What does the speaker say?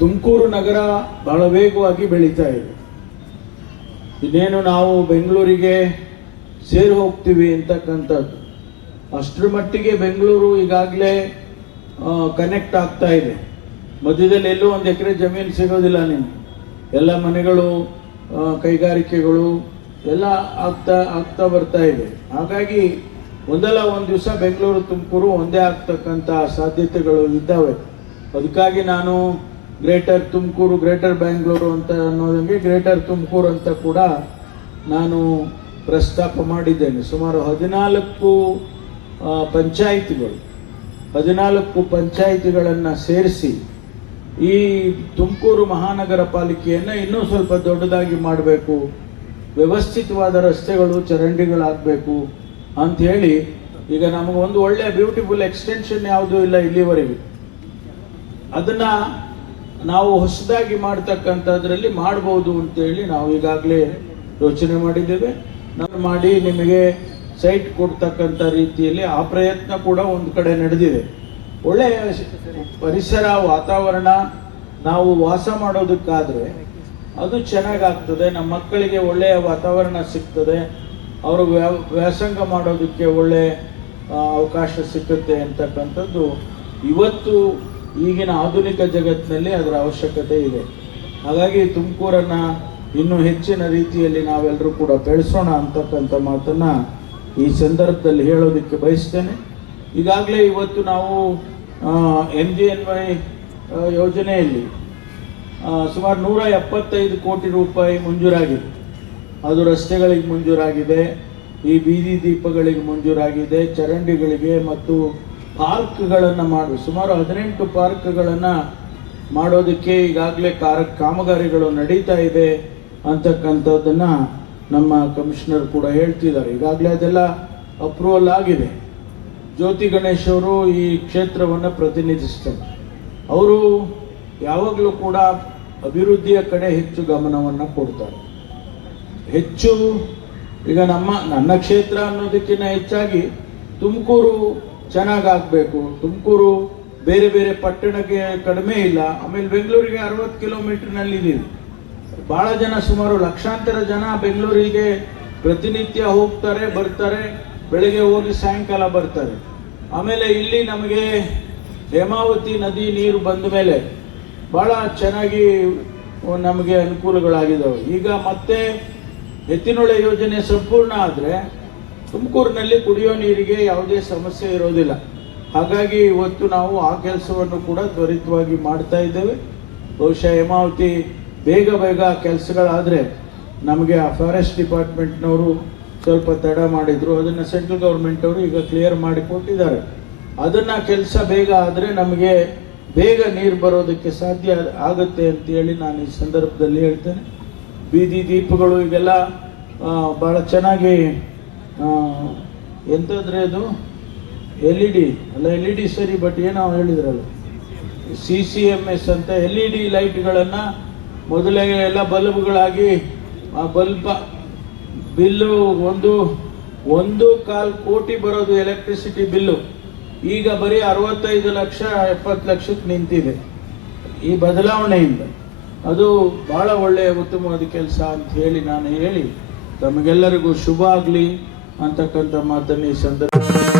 ತುಮಕೂರು ನಗರ ಬಹಳ ವೇಗವಾಗಿ ಬೆಳೀತಾ ಇದೆ. ಇನ್ನೇನು ನಾವು ಬೆಂಗಳೂರಿಗೆ ಸೇರಿ ಹೋಗ್ತೀವಿ ಅಂತಕ್ಕಂಥದ್ದು, ಅಷ್ಟರ ಮಟ್ಟಿಗೆ ಬೆಂಗಳೂರು ಈಗಾಗಲೇ ಕನೆಕ್ಟ್ ಆಗ್ತಾ ಇದೆ. ಮಧ್ಯದಲ್ಲಿ ಎಲ್ಲೂ 1 ಎಕರೆ ಜಮೀನು ಸಿಗೋದಿಲ್ಲ ನಿಮ್ಗೆ. ಎಲ್ಲ ಮನೆಗಳು, ಕೈಗಾರಿಕೆಗಳು ಎಲ್ಲ ಆಗ್ತಾ ಬರ್ತಾ ಇದೆ. ಹಾಗಾಗಿ ಒಂದಲ್ಲ ಒಂದು ದಿವಸ ಬೆಂಗಳೂರು ತುಮಕೂರು ಒಂದೇ ಆಗ್ತಕ್ಕಂಥ ಸಾಧ್ಯತೆಗಳು ಇದ್ದಾವೆ. ಅದಕ್ಕಾಗಿ ನಾನು ಗ್ರೇಟರ್ ತುಮಕೂರು, ಗ್ರೇಟರ್ ಬ್ಯಾಂಗ್ಳೂರು ಅಂತ ಅನ್ನೋದಂಗೆ ಗ್ರೇಟರ್ ತುಮಕೂರು ಅಂತ ಕೂಡ ನಾನು ಪ್ರಸ್ತಾಪ ಮಾಡಿದ್ದೇನೆ. ಸುಮಾರು 14 ಪಂಚಾಯಿತಿಗಳನ್ನು ಸೇರಿಸಿ ಈ ತುಮಕೂರು ಮಹಾನಗರ ಪಾಲಿಕೆಯನ್ನು ಇನ್ನೂ ಸ್ವಲ್ಪ ದೊಡ್ಡದಾಗಿ ಮಾಡಬೇಕು, ವ್ಯವಸ್ಥಿತವಾದ ರಸ್ತೆಗಳು, ಚರಂಡಿಗಳಾಗಬೇಕು ಅಂಥೇಳಿ. ಈಗ ನಮಗೊಂದು ಒಳ್ಳೆಯ ಬ್ಯೂಟಿಫುಲ್ ಎಕ್ಸ್ಟೆನ್ಷನ್ ಯಾವುದೂ ಇಲ್ಲ ಇಲ್ಲಿವರೆಗೆ. ಅದನ್ನು ನಾವು ಹೊಸದಾಗಿ ಮಾಡ್ತಕ್ಕಂಥದ್ರಲ್ಲಿ ಮಾಡ್ಬೋದು ಅಂತೇಳಿ ನಾವು ಈಗಾಗಲೇ ಯೋಚನೆ ಮಾಡಿದ್ದೇವೆ. ನಾನು ಮಾಡಿ ನಿಮಗೆ ಸೈಟ್ ಕೊಡ್ತಕ್ಕಂಥ ರೀತಿಯಲ್ಲಿ ಆ ಪ್ರಯತ್ನ ಕೂಡ ಒಂದು ಕಡೆ ನಡೆದಿದೆ. ಒಳ್ಳೆಯ ಪರಿಸರ, ವಾತಾವರಣ ನಾವು ವಾಸ ಮಾಡೋದಕ್ಕಾದರೆ ಅದು ಚೆನ್ನಾಗಾಗ್ತದೆ. ನಮ್ಮ ಮಕ್ಕಳಿಗೆ ಒಳ್ಳೆಯ ವಾತಾವರಣ ಸಿಗ್ತದೆ, ಅವರು ವ್ಯಾಸಂಗ ಮಾಡೋದಕ್ಕೆ ಒಳ್ಳೆಯ ಅವಕಾಶ ಸಿಗುತ್ತೆ ಅಂತಕ್ಕಂಥದ್ದು ಇವತ್ತು ಈಗಿನ ಆಧುನಿಕ ಜಗತ್ತಿನಲ್ಲಿ ಅದರ ಅವಶ್ಯಕತೆ ಇದೆ. ಹಾಗಾಗಿ ತುಮಕೂರನ್ನು ಇನ್ನೂ ಹೆಚ್ಚಿನ ರೀತಿಯಲ್ಲಿ ನಾವೆಲ್ಲರೂ ಕೂಡ ಬೆಳೆಸೋಣ ಅಂತಕ್ಕಂಥ ಮಾತನ್ನು ಈ ಸಂದರ್ಭದಲ್ಲಿ ಹೇಳೋದಕ್ಕೆ ಬಯಸ್ತೇನೆ. ಈಗಾಗಲೇ ಇವತ್ತು ನಾವು MGNY ಯೋಜನೆಯಲ್ಲಿ ಸುಮಾರು 175 ಕೋಟಿ ರೂಪಾಯಿ ಮಂಜೂರಾಗಿದೆ. ಅದು ರಸ್ತೆಗಳಿಗೆ ಮಂಜೂರಾಗಿದೆ, ಈ ಬೀದಿ ದೀಪಗಳಿಗೆ ಮಂಜೂರಾಗಿದೆ, ಚರಂಡಿಗಳಿಗೆ ಮತ್ತು ಪಾರ್ಕ್ಗಳನ್ನು ಸುಮಾರು 18 ಪಾರ್ಕ್ಗಳನ್ನು ಮಾಡೋದಕ್ಕೆ ಈಗಾಗಲೇ ಕಾಮಗಾರಿಗಳು ನಡೀತಾ ಇದೆ ಅಂತಕ್ಕಂಥದ್ದನ್ನು ನಮ್ಮ ಕಮಿಷನರ್ ಕೂಡ ಹೇಳ್ತಿದ್ದಾರೆ. ಈಗಾಗಲೇ ಅದೆಲ್ಲ ಅಪ್ರೂವಲ್ ಆಗಿದೆ. ಜ್ಯೋತಿ ಗಣೇಶ್ ಅವರು ಈ ಕ್ಷೇತ್ರವನ್ನು ಪ್ರತಿನಿಧಿಸ್ತಾರೆ. ಅವರು ಯಾವಾಗಲೂ ಕೂಡ ಅಭಿವೃದ್ಧಿಯ ಕಡೆ ಹೆಚ್ಚು ಗಮನವನ್ನು ಕೊಡ್ತಾರೆ. ಹೆಚ್ಚು ಈಗ ನನ್ನ ಕ್ಷೇತ್ರ ಅನ್ನೋದಕ್ಕಿಂತ ಹೆಚ್ಚಾಗಿ ತುಮಕೂರು ಚೆನ್ನಾಗಾಗಬೇಕು. ತುಮಕೂರು ಬೇರೆ ಬೇರೆ ಪಟ್ಟಣಕ್ಕೆ ಕಡಿಮೆ ಇಲ್ಲ. ಆಮೇಲೆ ಬೆಂಗಳೂರಿಗೆ 60 ಕಿಲೋಮೀಟರ್ನಲ್ಲಿದ್ದೀವಿ. ಭಾಳ ಜನ, ಸುಮಾರು ಲಕ್ಷಾಂತರ ಜನ ಬೆಂಗಳೂರಿಗೆ ಪ್ರತಿನಿತ್ಯ ಹೋಗ್ತಾರೆ, ಬರ್ತಾರೆ. ಬೆಳಗ್ಗೆ ಹೋಗಿ ಸಾಯಂಕಾಲ ಬರ್ತಾರೆ. ಆಮೇಲೆ ಇಲ್ಲಿ ನಮಗೆ ಹೇಮಾವತಿ ನದಿ ನೀರು ಬಂದ ಮೇಲೆ ಭಾಳ ಚೆನ್ನಾಗಿ ನಮಗೆ ಅನುಕೂಲಗಳಾಗಿದ್ದಾವೆ. ಈಗ ಮತ್ತೆ ಎತ್ತಿನೊಳೆ ಯೋಜನೆ ಸಂಪೂರ್ಣ ಆದರೆ ತುಮಕೂರಿನಲ್ಲಿ ಕುಡಿಯೋ ನೀರಿಗೆ ಯಾವುದೇ ಸಮಸ್ಯೆ ಇರೋದಿಲ್ಲ. ಹಾಗಾಗಿ ಇವತ್ತು ನಾವು ಆ ಕೆಲಸವನ್ನು ಕೂಡ ತ್ವರಿತವಾಗಿ ಮಾಡ್ತಾ ಇದ್ದೇವೆ. ಬಹುಶಃ ಹೇಮಾವತಿ ಬೇಗ ಕೆಲಸಗಳಾದರೆ ನಮಗೆ ಆ ಫಾರೆಸ್ಟ್ ಡಿಪಾರ್ಟ್ಮೆಂಟ್ನವರು ಸ್ವಲ್ಪ ತಡ ಮಾಡಿದರು. ಅದನ್ನು ಸೆಂಟ್ರಲ್ ಗೌರ್ಮೆಂಟ್ ಅವರು ಈಗ ಕ್ಲಿಯರ್ ಮಾಡಿ ಕೊಟ್ಟಿದ್ದಾರೆ. ಅದನ್ನು ಕೆಲಸ ಬೇಗ ಆದರೆ ನಮಗೆ ಬೇಗ ನೀರು ಬರೋದಕ್ಕೆ ಸಾಧ್ಯ ಆಗುತ್ತೆ ಅಂತೇಳಿ ನಾನು ಈ ಸಂದರ್ಭದಲ್ಲಿ ಹೇಳ್ತೇನೆ. ಬೀದಿ ದೀಪಗಳು ಈಗೆಲ್ಲ ಭಾಳ ಚೆನ್ನಾಗಿ, ಎಂತಂದರೆ ಅದು LED ಅಲ್ಲ, LED ಸರಿ, ಬಟ್ ಏನೋ ಹೇಳಿದ್ರಲ್ಲ CCMS ಅಂತ LED ಲೈಟ್ಗಳನ್ನು ಮೊದಲೇ ಎಲ್ಲ ಬಲ್ಬ್ಗಳಾಗಿ ಆ ಬಿಲ್ಲು 1.25 ಕೋಟಿ ಬರೋದು ಎಲೆಕ್ಟ್ರಿಸಿಟಿ ಬಿಲ್ಲು ಈಗ ಬರೀ 65 ಲಕ್ಷ 70 ಲಕ್ಷಕ್ಕೆ ನಿಂತಿದೆ. ಈ ಬದಲಾವಣೆಯಿಂದ ಅದು ಭಾಳ ಒಳ್ಳೆಯ ಉತ್ತಮವಾದ ಕೆಲಸ ಅಂತ ಹೇಳಿ ನಾನು ತಮಗೆಲ್ಲರಿಗೂ ಶುಭ ಆಗಲಿ ಅಂತಕ್ಕಂಥ ಮಾತನ್ನು ಈ ಸಂದರ್ಭ